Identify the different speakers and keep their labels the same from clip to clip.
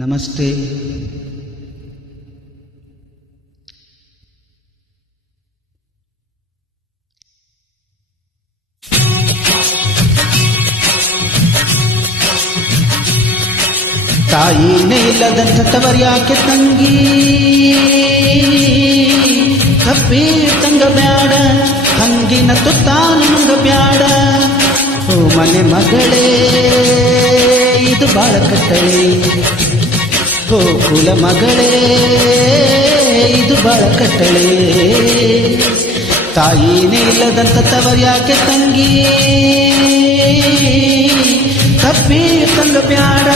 Speaker 1: ನಮಸ್ತೆ. ತಾಯಿನೇ ಇಲ್ಲದಂಥ ತವರ್ಯಾಕೆ ತಂಗಿ? ಕಪ್ಪಿ ತಂಗ ಬ್ಯಾಡ, ಹಂಗಿನ ತುತ್ತಾನು ನಂಗ ಬ್ಯಾಡ. ಓ ಮನೆ ಮಗಳೇ, ಇದು ಬಾಳ ಕಟ್ಟಳೆ. ಓ ಕುಲ ಮಗಳೇ, ಇದು ಬಾಳ ಕಟ್ಟಳೆ. ತಾಯಿನೇ ಇಲ್ಲದಂಥ ತವರ್ಯಾಕೆ ತಂಗಿ? ತಪ್ಪಿ ತಂಗ ಬ್ಯಾಡ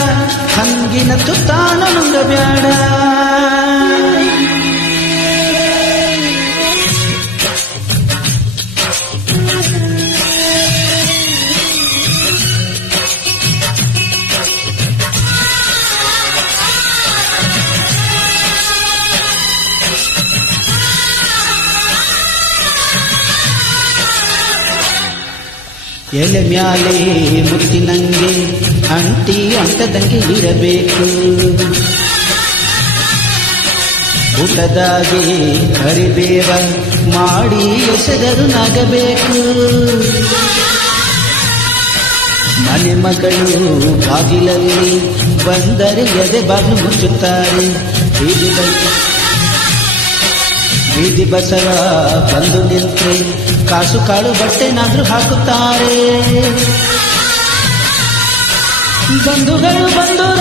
Speaker 1: ಹಂಗಿನ ತುತ್ತಾನ ನುಂಗ ಬ್ಯಾಡ ಎಲೆ ಮ್ಯಾಲೆ ಮುತ್ತಿನಂಗೆ ಅಂಟಿ ಅಂಟದಂಗೆ ಇರಬೇಕು. ಊಟದಾಗೆ ಕರಿಬೇವ ಮಾಡಿ ಎಸೆದರು ನಗಬೇಕು. ಮನೆ ಮಗಳು ಬಾಗಿಲಲ್ಲಿ ಬಂದರೆ ಎದೆ ಬಾಗಿಲು ಮುಚ್ಚುತ್ತಾರೆ. ಬೀದಿ ಬಸವ ಬಂದು ನಿಂತ್ರೆ ಕಾಸು ಕಾಳು ಬಟ್ಟೆನಾದ್ರೂ ಹಾಕುತ್ತಾರೆ. ಬಂಧುಗಳು ಬಂಧುರ.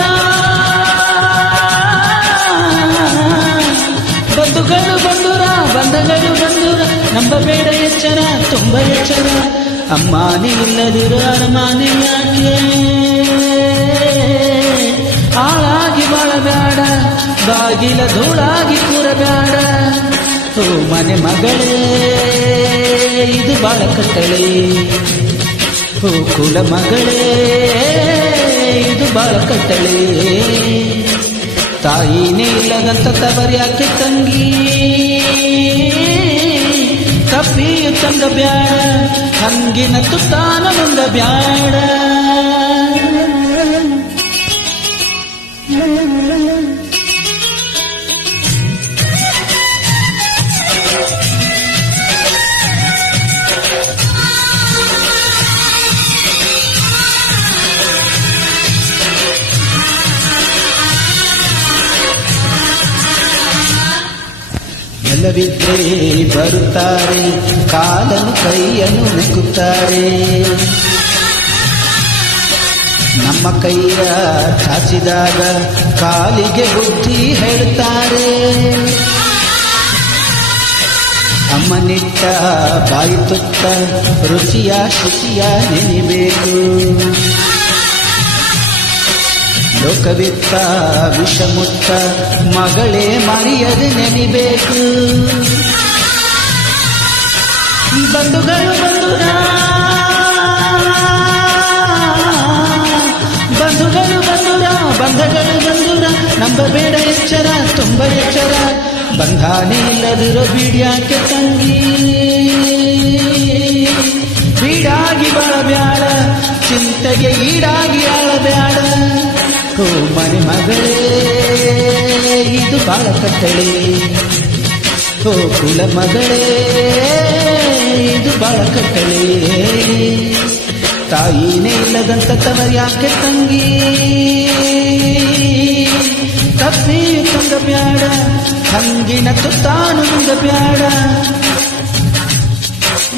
Speaker 1: ಬಂಧುಗಳು ಬಂಧುರ ಬಂಧುಗಳು ಬಂಧುರ. ನಂಬಬೇಡ ಎಚ್ಚರ, ತುಂಬ ಎಚ್ಚರ. ಅಮ್ಮಾನಿ ಇಲ್ಲದಿರೋ ಅರಮಾನೆ ಯಾಕೆ? ಆಳಾಗಿ ಬಾಳಬೇಡ, ಬಾಗಿಲ ಧೂಳಾಗಿ ಕೂರಬೇಡ. ಓ ಮಗಳೇ. ಇದು ಬಾಳ ಕಟ್ಟಳೆ ಓ ಕುಲ ಮಗಳೇ ಇದು ಬಾಳ ಕಟ್ಟಳೆ ತಾಯಿನೇ ಇಲ್ಲದಂತ ತವರ್ಯಾಕೆ ತಂಗಿ ತಪ್ಪಿ ತಂದ ಬ್ಯಾಡ ಹಂಗಿನ ತುತ್ತಾನ ಮುಂದ ಬ್ಯಾಡ ನೆಲವಿದ್ರೆ ಬರುತ್ತಾರೆ ಕಾಲನು ಕೈಯನ್ನು ನೆಕ್ಕುತ್ತಾರೆ ನಮ್ಮ ಕೈಯ ಚಾಚಿದಾಗ ಕಾಲಿಗೆ ಬುದ್ಧಿ ಹೇಳ್ತಾರೆ ಅಮ್ಮನಿಟ್ಟ ಬಾಯಿ ತುತ್ತ ರುಚಿಯ ಶುಚಿಯ ನೆನಿಬೇಕು. ಲೋಕವಿತ್ತ, ವಿಷಮುತ್ತ, ಮಗಳೇ ಮರೆಯದೆ ನೆನಿಬೇಕು. ಬಂಧುಗಳು ಬಂಧುರ ಬಂಧುಗಳು ಬಂಧುರ ಬಂಧಗಳು ಬಂಧುರ ನಂಬಬೇಡ ಎಚ್ಚರ, ತುಂಬ ಎಚ್ಚರ. ಬಂಧಾನೆ ಇಲ್ಲದಿರೋ ಬೀಡ್ಯಾಕೆ ತಂಗಿ. ಬೀಡಾಗಿ ಬಾಳಬ್ಯಾಡ ಚಿಂತೆಗೆ ಈಡ ಓ ಮನೆ ಮಗಳೇ, ಇದು ಬಾಳ ಓ ಕುಲ ಮಗಳೇ, ಇದು ಬಾಳ ಕಟ್ಟಳೆ ತಾಯಿನೇ ಇಲ್ಲದಂತ ತವರು ಯಾಕೆ ತಂಗಿ? ತಪ್ಪಿ ತಂಗ ಬ್ಯಾಡ, ಹಂಗಿನ ತುತ್ತಾನು ಬ್ಯಾಡ.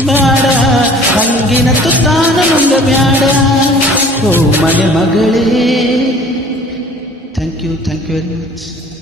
Speaker 1: ಬ್ಯಾಡ ಹಂಗಿನ ತುತ್ತಾನು ಬ್ಯಾಡ. ಓ ಮನೆ ಮಗಳೇ couldn't